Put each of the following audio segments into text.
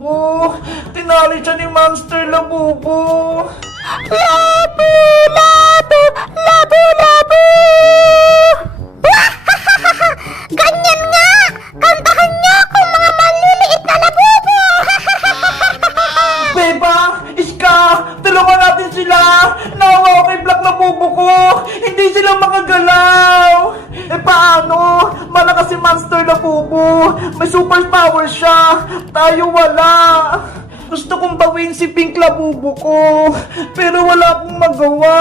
Labubo. Tinali siya ni Monster Labubo. Labo, labo, labo, labo! Ganyan nga! Kantahan niyo kung mga maliliit na labubo! Bebang, Iska, tulungan natin sila. Nawa ako kay Black Labubo ko. Hindi sila makagalaw. Paano? Malakas si Monster Labubo. May superpower siya. Tayo wala. Gusto kong bawin si Pink Labubo ko. Pero wala akong magawa.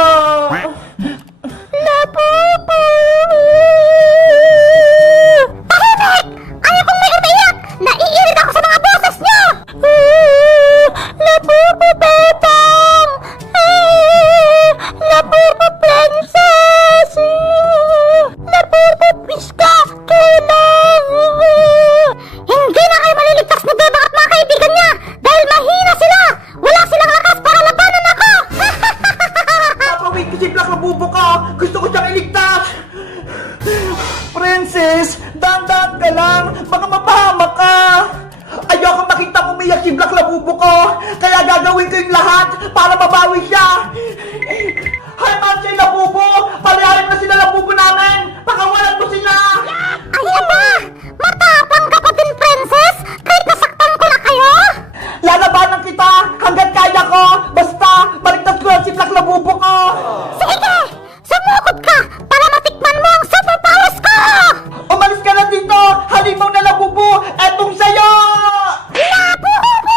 Labubo! Tahimik! Ayaw kong may umiyak! Naiirid ako sa mga boses niyo! Labubo, Bebang! Labubo, Princess! Labubo, Iska! Tulong! Hindi na kayo maliligtas ni Bebang at mga kaibigan niya! Dahil mahina sila! Wala silang lakas para labanan ako! Papawin ko si Black Labubo ko. Gusto ko siyang iligtas. Princess, dahan-dahan ka lang. Baka mapahamak ka. Ayoko makita umiyak si Black Labubo ko. Kaya gagawin ko yung lahat para mabawi siya. Hi, Monster Labubo. Palayarin na sila Labubo namin. Pakawalan mo sila. Ay, aba! Matapang ka pa din, Princess! Kahit nasaktan ko na kayo! Lalabanan kita hanggat kaya ko. Basta, baligtas ko lang si Black Labubo ko. Sige! Sumukot ka para matikman mo ang superpowers ko! Umalis ka na dito. Halimaw na Labubo. Etong sayo. Labubo!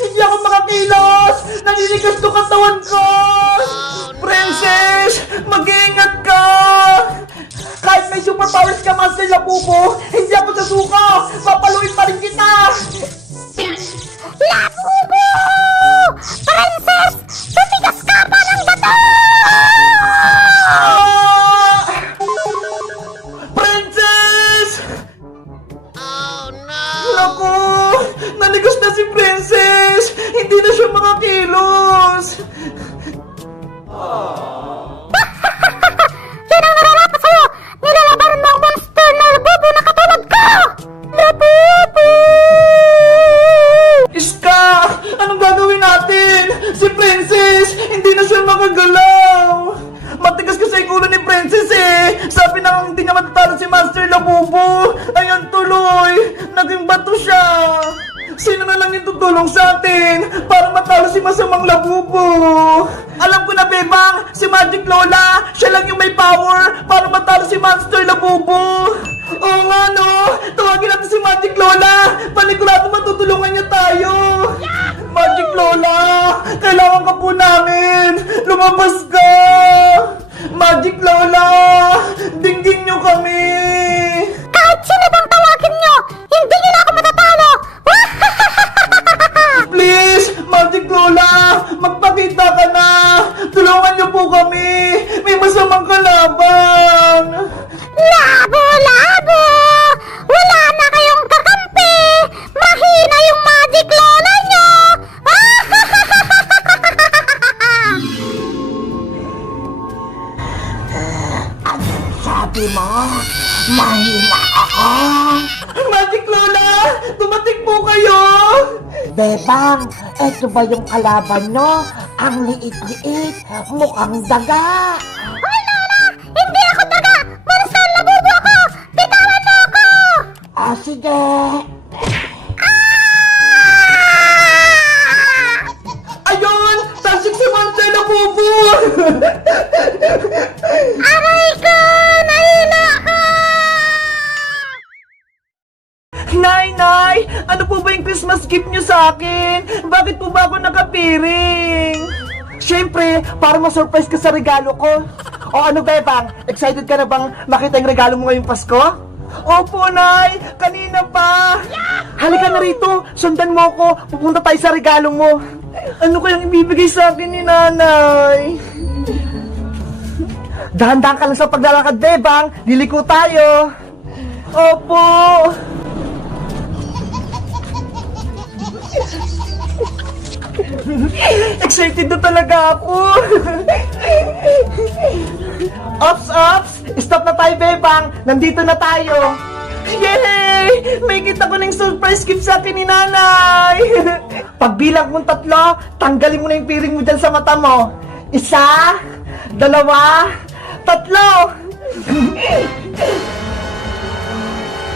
Hindi ako makakilos! Naninigas to katawan ko! Princess! Mag-iingat ka! Kahit may superpowers ka, Master Labubo, hindi ako susuko! Papaluin pa rin kita! Labubo! Princess! Tumigas ka pa ng bato! Ah! Princess! Naku! Nanigas na si Princess! Hindi na siya makakilos! Yan ang nararapat sa'yo! Nilalabanan mo ang monster na labubo na katulad ko! Labubo! Iska! Anong gagawin natin? Si Princess! Hindi na siya makagalaw! Matigas kasi yung ulo ni Princess eh! Sabi na hindi niya matatalo si Master Labubo! Ayan tuloy! Naging bato siya! Sino na lang yung tutulong sa atin para matalo si Masamang Labubo? Alam ko na, Bebang! Si Magic Lola! Siya lang yung may power para matalo si Monster Labubo! Oo nga, no? Tawagin natin si Magic Lola! Panigurado matutulungan niya tayo! Magic Lola! Kailangan ka po namin! Lumabas ka! Magic Lola! Dinggin niyo kami! Kahit sino bang tawagin nyo, hindi nyo na ako matatalo! Please! Magic Lola! Magpakita ka na! Tulungan niyo po kami! May masamang kalaban! Labo, labo! Wala na kayong kakampi! Mahina yung magic lola nyo! Sabi mo, mahina ako. Magic Lola! Dumating po kayo! Bebang, eto ba yung kalaban nyo? Ang liit-liit, mukhang daga. Hoy, Lola! Hindi ako daga! Monster labubo ako! Bitawan mo ako! Sige. Ayun! Tasik si Monster Labubo! Aray ko! Nahila ka! Nay! Nay! Ano po ba yung Christmas gift niyo sa akin? Bakit po ba ako nakapiring? Siyempre, para ma-surprise ka sa regalo ko. O ano, Bebang? Excited ka na bang makita yung regalo mo ngayong Pasko? Opo, Nay! Kanina pa! Halika na rito! Sundan mo ako! Pupunta tayo sa regalo mo! Ano kayang ibibigay sa akin ni Nanay? Dahan-dahan ka lang sa paglalakad, Bebang! Liliko tayo! Opo! Excited na talaga ako! Ops! Stop na tayo, Bebang! Nandito na tayo! Yay! May kita ko ng surprise gift sa akin ni Nanay! Pagbilang mong 3, tanggalin mo na yung piring mo dyan sa mata mo. 1, 2, 3!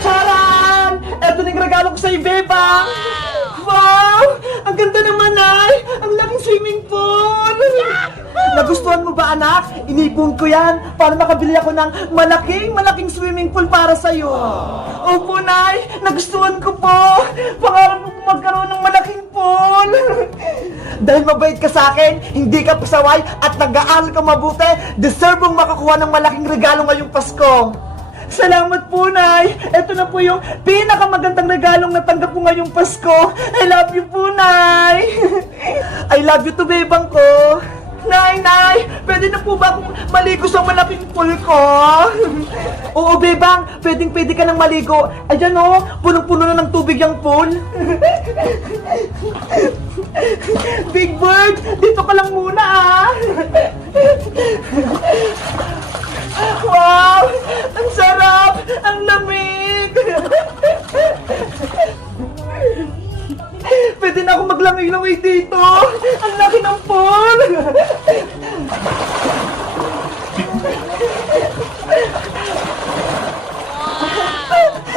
Charan! Eto na yung regalo ko sa'yo, Bebang! Wow! Ang ganda naman, Nay! Ang laking swimming pool! Nagustuhan mo ba, anak? Inipon ko yan para makabili ako ng malaking swimming pool para sa'yo. Opo, Nay! Nagustuhan ko po! Pangarap ko po magkaroon ng malaking pool! Dahil mabait ka sa akin, hindi ka pasaway at nag-aaral ka mabuti, deserve mong makakuha ng malaking regalo ngayong Pasko. Salamat po, Nay! Ito na po yung pinakamagandang regalong natanggap ko ngayong Pasko. I love you po, Nay! I love you to, Bebang ko! Nay! Pwede na po ba akong maligo sa malaking pool ko? Oo, Bebang! Pwede ka nang maligo. Ayan o, punong-puno na ng tubig yung pool. Big Bird, dito ka lang muna ah! Wow! Ang sarap! Ang lamig! Pwede na ako maglangoy-langoy dito! Ang laki ng pool!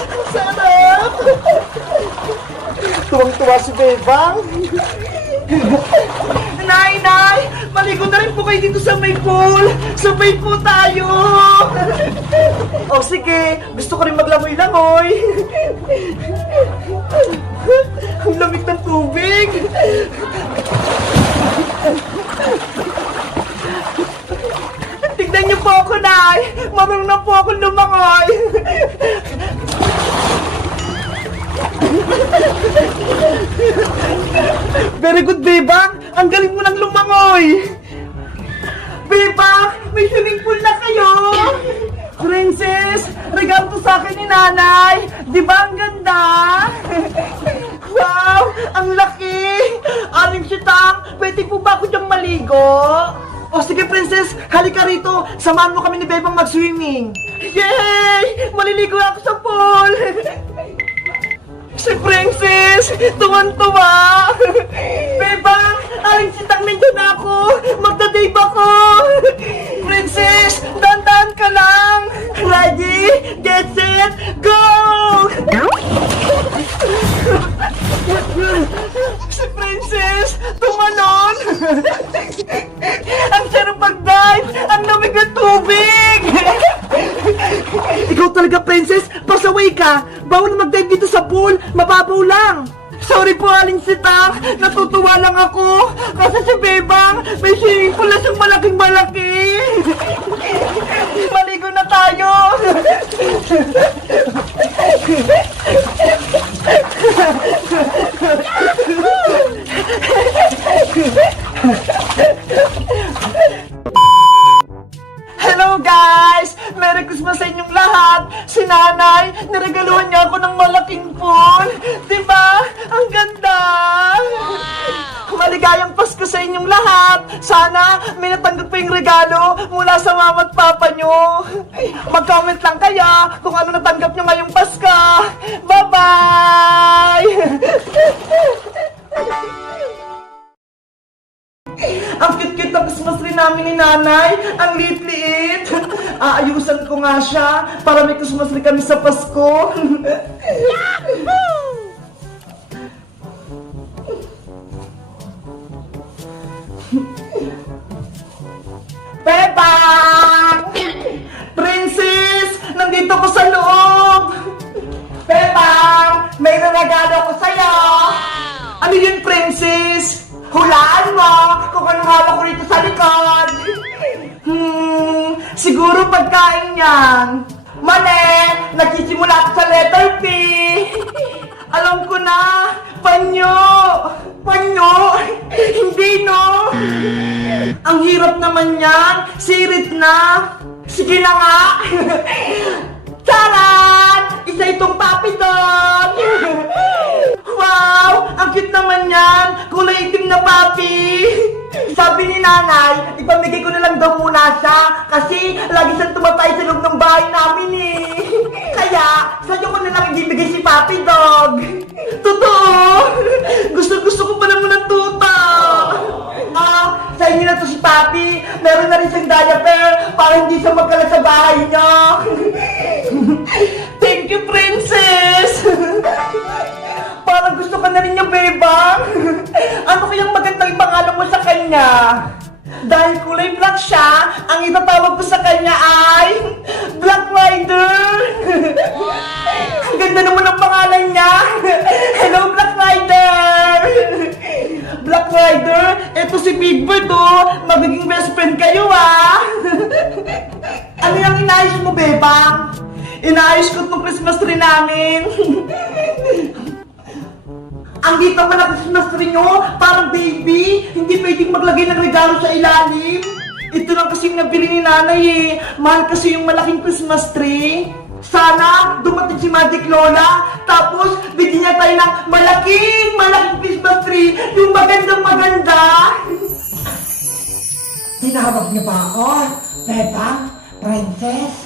Ang sarap! Tuwang-tuwa si Bebang! Nay! Maligo na rin po kayo dito sa may pool! Sabay po tayo! O sige, gusto ko rin maglangoy-langoy! Ang lamig ng tubig! Tignan niyo po ako, Nay! Marunong na po ako lumangoy! Very good, Bebang! Ang galing mo nang lumangoy! Bebang! May swimming pool na kayo! Princess! Regalo to sa akin ni Nanay! Di ba ang ganda? Wow! Ang laki! Aling sitang! Pwede po ba ako diyang maligo? O sige, Princess! Halika rito! Samahan mo kami ni Bebang mag-swimming! Yay! Maliligo ako sa pool! Si Princess! Tuwan-tuwa! Bebang! Aling sitang nandyan ako! Magdadave ako! Princess! Dandan ka lang! Ready? Get set! Go! Si Princess! Tumalon! Ang sarap mag-dive! Ang lamig ng tubig! Ikaw talaga, Princess! Pasaway ka! Bawal na mag-dive dito sa pool! Mababaw lang! Sorry po, Aling Sitang! Natutuwa lang ako! Kasi si Bebang may swimming pool na siyang malaking-malaki! Maligo na tayo! Hello guys! Merry Christmas sa inyong lahat! Si Nanay, niregaluhan niya ako ng malaking pool! Diba? Ang ganda! Maligayang Pasko sa inyong lahat! Sana may natanggap pa yung regalo mula sa mama at papa nyo! Mag-comment lang kaya kung ano natanggap nyo ngayong Pasko! Bye-bye! Ang cute-cute ng Christmas tree namin ni Nanay. Ang liit-liit. Aayusan ko nga siya para may Christmas tree kami sa Pasko. Bebang! Princess! Nandito ko sa loob! Bebang! May regalo ko sa'yo! Ano yun, Princess? Hulaan mo kung anong hawak ko dito sa likod. Siguro pagkain yan. Mali! Nagsisimula ako sa letter P. Alam ko na. Panyo! Panyo! Hindi, no? Ang hirap naman yan. Sirit na. Sige na nga. Taran! Isa itong papi doon. Wow! Ang cute naman yan! Kulay itim na papi! Sabi ni Nanay, ipamigay ko na lang daw muna siya kasi lagi siyang tumatay sa loob ng bahay namin. namin eh. Kaya, sa'yo ko na lang ibibigay si Papi Dog. Totoo! Gusto ko pa naman ng tuta. Sa inyo na to si Papi. Meron na rin siyang diaper para hindi siya magkalat sa bahay niya. Thank you, Princess! Parang gusto ka na rin niya, Bebang. Ano kayang magandang pangalan mo sa kanya? Dahil kulay black siya, ang itatawag ko sa kanya ay Black Rider! Ang ganda naman ang pangalan niya! Hello, Black Rider! Black Rider, eto si Big Bird oh! Magiging best friend kayo ah! Ano yung inayos mo, Bebang? Inayos ko itong Christmas tree namin! Ang dito pa na Christmas tree nyo, parang baby, hindi pwedeng maglagay ng regalo sa ilalim. Ito lang kasi yung nabili ni nanay eh. Mahal kasi yung malaking Christmas tree. Sana dumating si Magic Lola, tapos bigyan niya tayo ng malaking Christmas tree, yung magandang-maganda. Tinawag niyo ba ako? Bebang? Princess?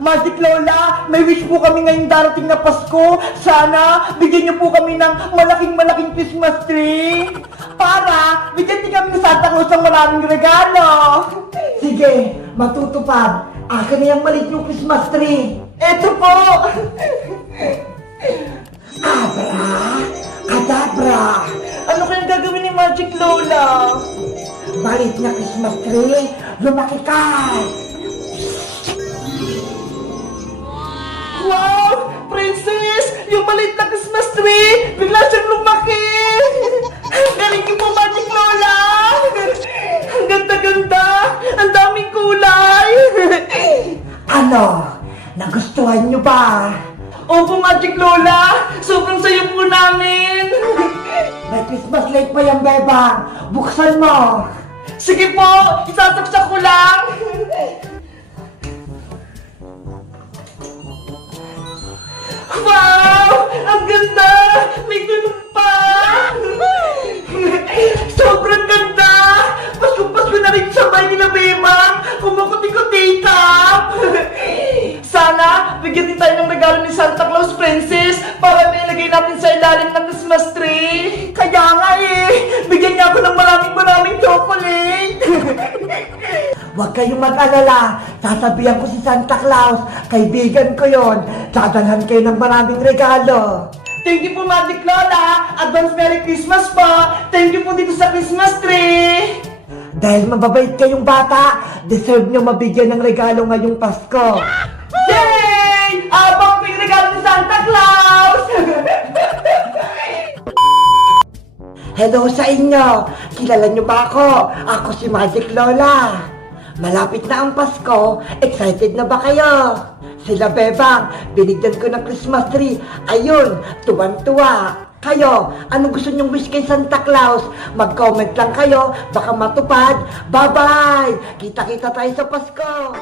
Magic Lola, may wish po kami ngayong darating na Pasko. Sana bigyan niyo po kami ng malaking Christmas tree. Para bigyan din kami ng Santa Claus ng maraming regalo. Sige, matutupad. Akin na yung maliit yung Christmas tree. Eto po. Abra, kadabra. Ano kayang gagawin ni Magic Lola? Maliit na Christmas tree, lumaki ka. Wow! Princess! Yung maliit na Christmas tree! Bigla siyang lumaki! Ang galing niyo po, Magic Lola! Ang ganda-ganda! Ang daming kulay! Ano? Nagustuhan niyo ba? Opo, Magic Lola! Sobrang sayo po namin! May Christmas light pa yung Bebang. Buksan mo. Sige po! Isasaksak ko lang! Wow! Ang ganda! May ganun pa! Sobrang ganda! Pasko-pasko na rin sa bahay nila, Bebang! Kumukuti-kuti tap! Sana, bigyan din tayo ng regalo ni Santa Claus, Princess, para may ilagay natin sa ilalim ng Christmas tree! Kaya nga eh! Bigyan niya ako ng maraming chocolate! Huwag kayong mag-alala. Sasabihan ko si Santa Claus. Kaibigan ko yon. Dadalhan kayo ng maraming regalo. Thank you po, Magic Lola! Advance Merry Christmas po! Thank you po dito sa Christmas tree! Dahil mababait kayong bata, deserve nyo mabigyan ng regalo ngayong Pasko. Yay! Abang po yung regalo ni Santa Claus! Hello sa inyo! Kilala nyo ba ako? Ako si Magic Lola. Malapit na ang Pasko. Excited na ba kayo? Sila Bebang, binigyan ko ng Christmas tree. Ayun, tuwan-tuwa. Kayo, anong gusto nyong wish kay Santa Claus? Mag-comment lang kayo, baka matupad. Bye-bye! Kita-kita tayo sa Pasko!